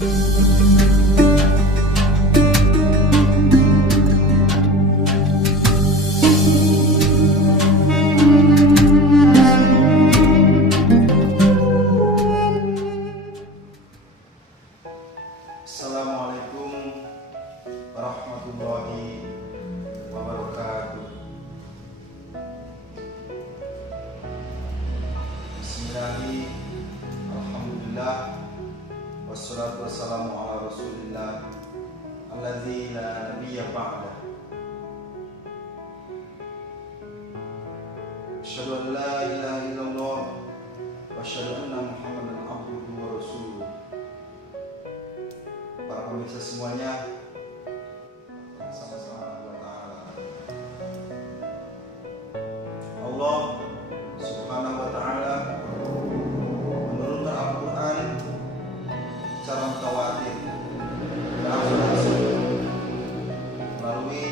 Assalamualaikum warahmatullahi wabarakatuh. Bismillahirrahmanirrahim. Alhamdulillah wassalatu wassalamu ala rasulillah alladzi la nabiyya ba'dah. Asyhadu an la ilaha illallah wa asyhadu anna Muhammadan abduhu wa rasuluh. Para pemirsa semuanya, sama-sama Allah Ta'ala. Allah Subhanahu wa Ta'ala menurunkan Al-Quran secara mutawatir melalui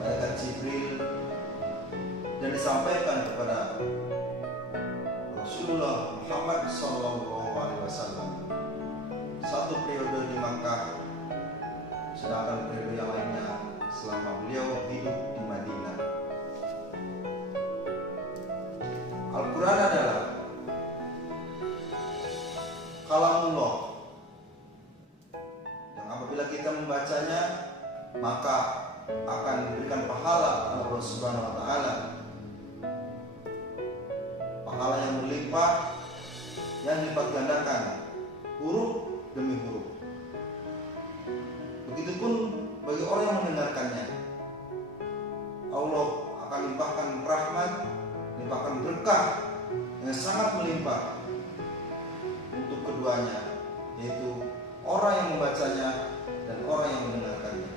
malaikat Jibril dan disampaikan kepada Rasulullah Muhammad SAW. Satu periode di Makkah, sedangkan periode yang lainnya selama beliau hidup di Madinah. Al-Quran adalah kalamullah yang apabila kita membacanya maka akan diberikan pahala Allah Subhanahu wa Ta'ala, pahala yang berlimpah, yang dilipat gandakan huruf demi huruf. Begitupun bagi orang yang mendengarkannya, Allah akan limpahkan rahmat, limpahkan berkah yang sangat melimpah untuk keduanya, yaitu orang yang membacanya dan orang yang mendengarkannya.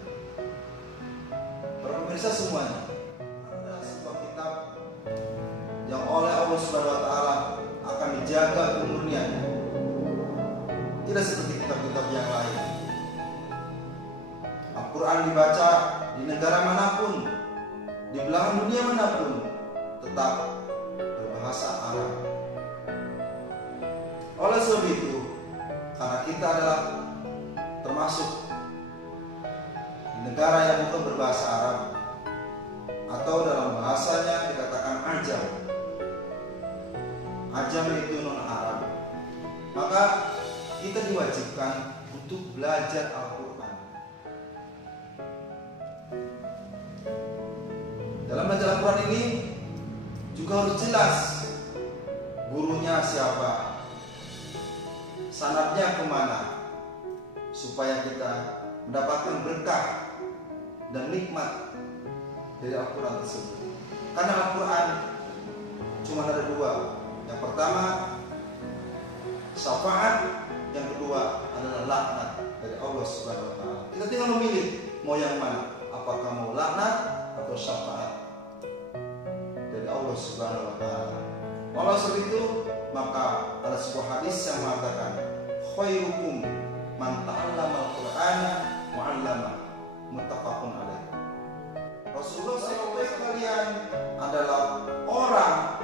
Para pemirsa semuanya, adalah sebuah kitab yang oleh Allah Subhanahu wa Ta'ala akan dijaga umurnya, tidak seperti kitab-kitab yang lain. Al-Quran dibaca di negara manapun, di belahan dunia manapun, tetap berbahasa Arab. Oleh sebab itu, karena kita adalah termasuk di negara yang bukan berbahasa Arab, atau dalam bahasanya dikatakan ajam. Ajam itu non-Arab. Maka kita diwajibkan untuk belajar Al-Quran. Dalam belajar Al-Quran ini juga harus jelas gurunya siapa, sanadnya kemana, supaya kita mendapatkan berkah dan nikmat dari Al-Quran tersebut. Karena Al-Quran cuma ada dua. Yang pertama syafaat, yang kedua adalah laknat dari Allah Subhanahu wa Ta'ala. Kita tinggal memilih mau yang mana, apakah mau laknat atau syafaat dari Allah Subhanahu wa Ta'ala. Oleh sebab itu, maka ada sebuah hadis yang mengatakan khairukum man ta'allama al-Qur'ana wa 'allama, muttafaqun alaih. Rasulullah SAW kalian adalah orang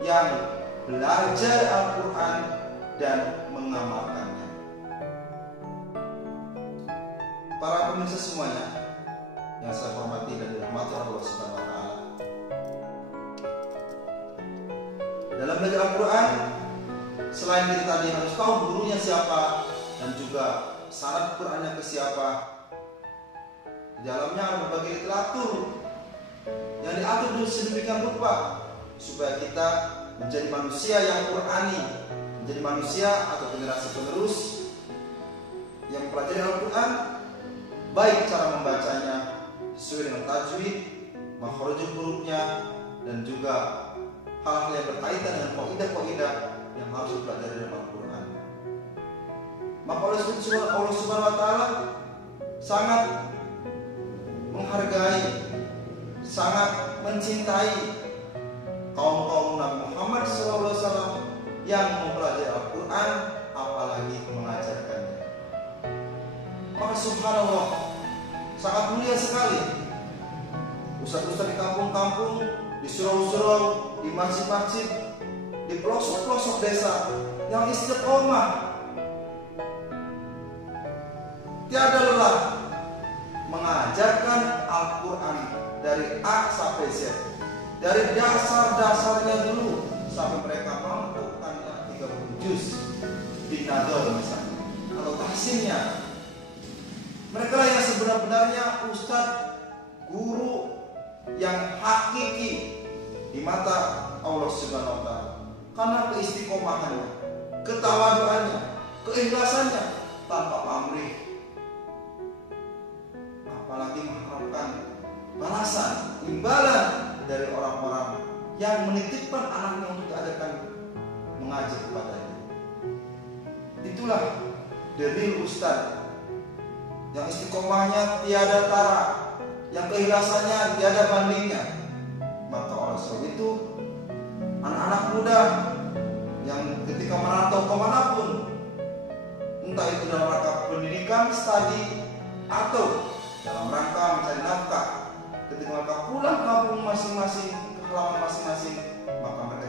yang belajar Al-Quran dan mengamalkannya. Para pemirsa semuanya yang saya hormati dan dirahmati Allah Subhanahu wa Ta'ala, dalam belajar Al-Quran, selain kita tadi harus tahu gurunya siapa dan juga syarat Qurannya ke siapa, di dalamnya ada berbagai literatur yang diatur sedemikian rupa supaya kita menjadi manusia yang Qurani, menjadi manusia atau generasi penerus yang mempelajari Al-Quran, baik cara membacanya sesuai dengan tajwid, makhraj hurufnya, dan juga hal-hal yang berkaitan dengan kaidah-kaidah yang harus dipelajari dalam Al-Quran. Maka Allah Subhanahu wa Ta'ala sangat menghargai, sangat mencintai kaum Nabi Muhammad SAW yang mempelajari Al-Quran, apalagi mengajarkannya. Maka subhanallah, sangat mulia sekali ustaz-ustaz di kampung-kampung, di surau-surau, di masjid-masjid, di pelosok-pelosok desa yang istiqomah tiada lelah mengajarkan Al-Quran dari A sampai Z, dari dasar-dasarnya dulu sampai mereka mampukan 30 juz di Nador misalnya atau tahsinnya. Mereka lah yang sebenar-benarnya ustadz, guru yang hakiki di mata Allah Subhanahu wa Ta'ala, karena keistiqomahannya, ketawaduannya, keikhlasannya tanpa pamrih, apalagi mengharapkan balasan, imbalan dari orang-orang yang menitipkan anaknya untuk diajarkan mengaji kepadanya. Itulah the real ustadz, yang istiqomahnya tiada tara, yang keikhlasannya tiada bandingnya. Maka oleh sebab itu, anak-anak muda yang ketika merantau kemanapun, entah itu dalam rangka pendidikan, studi, atau dalam rangka mencari nafkah, ketika mereka pulang kampung masing-masing, ke halaman masing-masing, maka mereka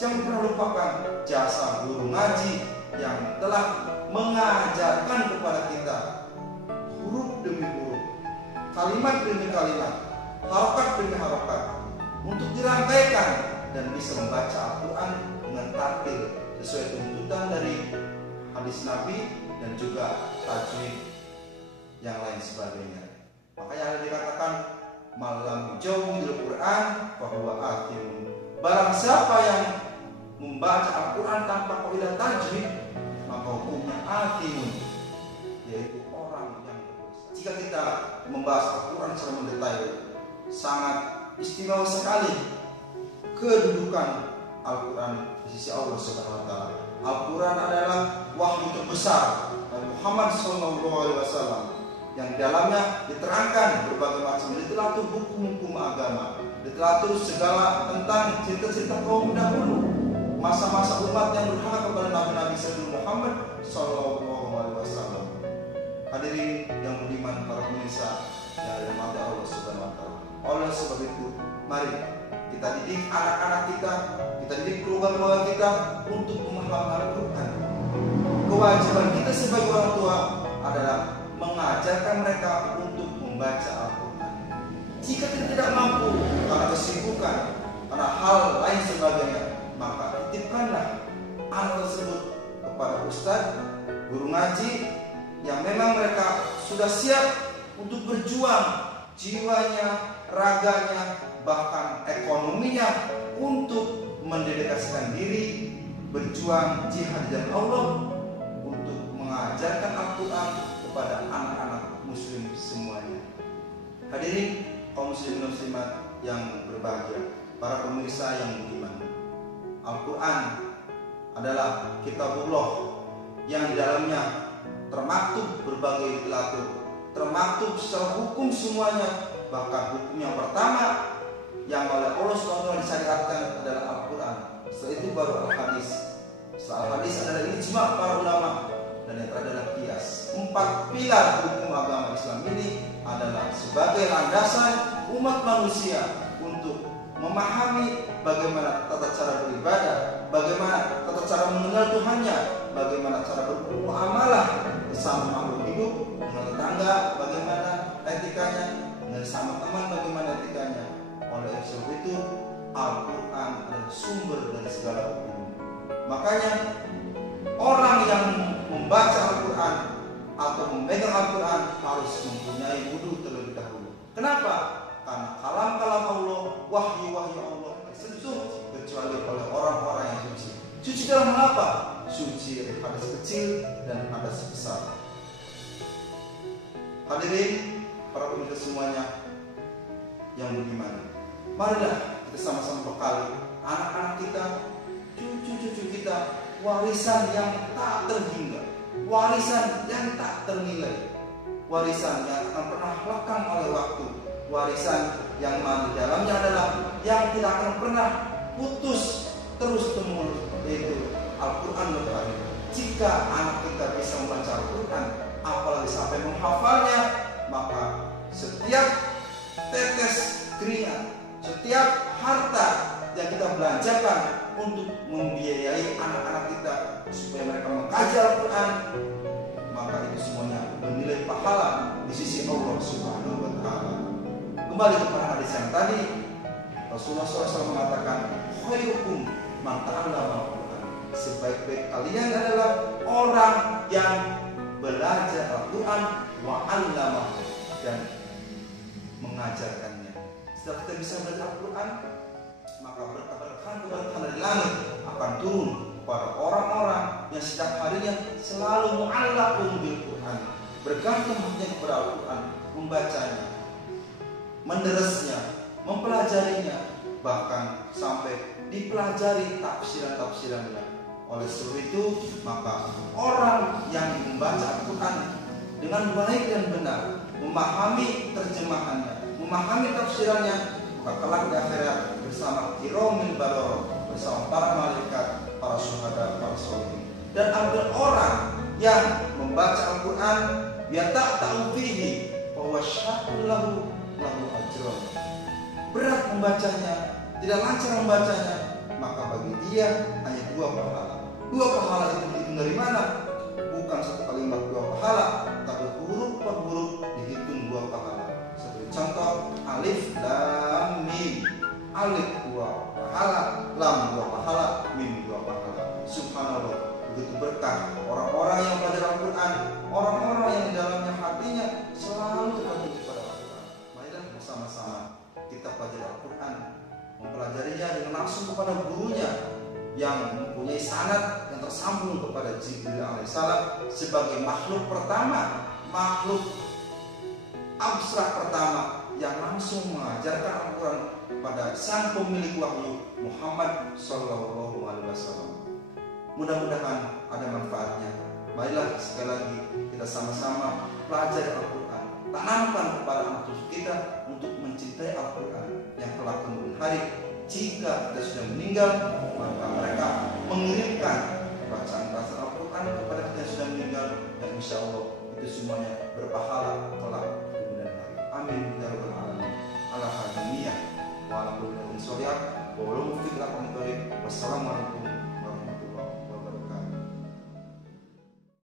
jangan pernah lupakan jasa guru ngaji yang telah mengajarkan kepada kita huruf demi huruf, kalimat demi kalimat, harokat demi harokat, untuk dirangkaikan dan bisa membaca Al-Quran dengan tartil sesuai tuntutan dari hadis Nabi dan juga tajwid yang lain sebagainya. Makanya ada dikatakan malam jauhil Quran bahwa atim. Barang siapa yang membaca Al-Quran tanpa kaidah tajwid, maka hukumnya atim, yaitu orang yang berdosa. Jika kita membahas Al-Quran secara mendetail, sangat istimewa sekali kedudukan Al-Quran di sisi Allah Subhanahu wa Ta'ala. Al-Quran adalah wahyu terbesar dari Muhammad SAW, yang di dalamnya diterangkan berbagai macam literatur hukum-hukum agama, literatur segala tentang cerita-cerita kaum dahulu, masa-masa umat yang berhak kepada Nabi-Nabi sebelum Muhammad SAW. Hadirin yang budiman, para pemirsa yang dirahmati Allah Subhanahu wa Ta'ala. Oleh sebab itu, mari kita didik anak-anak kita didik keluarga kita untuk memahami Al-Quran. Kewajiban kita sebagai orang tua adalah mengajarkan mereka untuk membaca Al-Quran. Jika kita tidak mampu karena kesibukan, karena hal lain sebagainya, maka titipkanlah anak tersebut kepada ustadz, guru ngaji yang memang mereka sudah siap untuk berjuang jiwanya, raganya, bahkan ekonominya untuk mendedikasikan diri berjuang jihad di jalan Allah untuk mengajarkan Al-Quran kepada anak-anak muslim semuanya. Hadirin kaum muslimin muslimat yang berbahagia, para pemirsa yang budiman, Al-Quran adalah kitabullah yang di dalamnya termaktub berbagai literatur, termaktub secara hukum semuanya. Bahkan hukum yang pertama yang oleh Allah SWT disyariatkan adalah Al-Quran. Setelah itu baru Al-Hadis. Setelah Al-Hadis adalah ijma para ulama, dan yang terakhir adalah qiyas. 4 pilar hukum agama Islam ini adalah sebagai landasan umat manusia untuk memahami bagaimana tata cara beribadah, bagaimana tata cara mengenal Tuhannya, bagaimana cara bermuamalah bersama makhluk hidup, dengan tetangga bagaimana etikanya, dengan sama teman bagaimana etikanya. Oleh sebab itu, Al-Quran adalah sumber dari segala hukum. Makanya orang yang membaca Al-Quran atau memegang Al-Quran harus mempunyai wudu terlebih dahulu. Kenapa? Karena kalam-kalam Allah, wahyu-wahyu Allah disentuh kecuali oleh orang-orang yang suci. Suci dalam apa? Suci dari hadas kecil dan hadas besar. Hadirin para pemirsa semuanya yang budiman, marilah kita sama-sama bekali anak-anak kita, cucu-cucu kita, warisan yang tak terhingga, warisan yang tak ternilai, warisan yang akan pernah lekang oleh waktu, warisan yang mana di dalamnya adalah yang tidak akan pernah putus terus-menerus, yaitu Al-Quran Al-Karim. Jika anak kita bisa membaca Al-Quran, apalagi sampai menghafalnya, maka setiap tetes keringat, setiap harta yang kita belanjakan untuk membiayai anak-anak kita supaya mereka mengkaji Al-Quran, maka itu semuanya Kembali kepada hadis yang tadi, Rasulullah SAW mengatakan, khairukum man ta'allama al-Quran. Sebaik-baik kalian adalah orang yang belajar Al-Quran wa 'allamahu, dan mengajarkannya. Setelah kita bisa belajar Al-Quran, maka berkah dari langit akan turun kepada orang-orang yang setiap harinya selalu mu'allaqun bil Quran, bergantung hanya kepada Al-Quran, membacanya, menderesnya, mempelajarinya, bahkan sampai dipelajari tafsiran-tafsirannya. Oleh sebab itu, maka orang yang membaca Al-Quran dengan baik dan benar, memahami terjemahannya, memahami tafsirannya, maka kelak di akhirat bersama kiramil bararah, bersama para malaikat, para syuhada, para sholihin. Dan ada orang yang membaca Al-Quran, dia tak tahu fihi bahwa syakul lahu ajrun. Berat membacanya, tidak lancar membacanya, maka bagi dia hanya 2 pahala. 2 pahala itu dihitung dari mana? Bukan 1 kalimat 2 pahala, tapi huruf per huruf dihitung 2 pahala. Seperti contoh alif lam mim. Alif 2 pahala, lam 2 pahala, mim 2 pahala. Subhanallah, begitu berkah orang-orang yang belajar Al-Quran, orang-orang yang di dalamnya hatinya selalu terpacu kepada Al-Quran. Marilah bersama-sama kita pelajari Al-Quran, mempelajarinya dengan langsung kepada gurunya yang mempunyai sanad yang tersambung kepada Jibril alaihissalam sebagai makhluk pertama, makhluk abstrak pertama yang langsung mengajarkan Al-Quran kepada sang pemilik wahyu Muhammad Sallallahu Alaihi Wasallam. Mudah-mudahan ada manfaatnya. Marilah sekali lagi kita sama-sama pelajari Al-Quran, tanamkan kepada anak cucu kita untuk mencintai Al-Quran yang kelak kemudian hari jika kita sudah meninggal, maka mereka mengirimkan bacaan-bacaan Al-Quran kepada kita yang sudah meninggal, dan insya Allah itu semuanya berpahala kelak kemudian hari. Amin ya rabbal alamin. Ala hadiniyah wa ala kulli sholiah wa ala mufiq lakum. Wassalamualaikum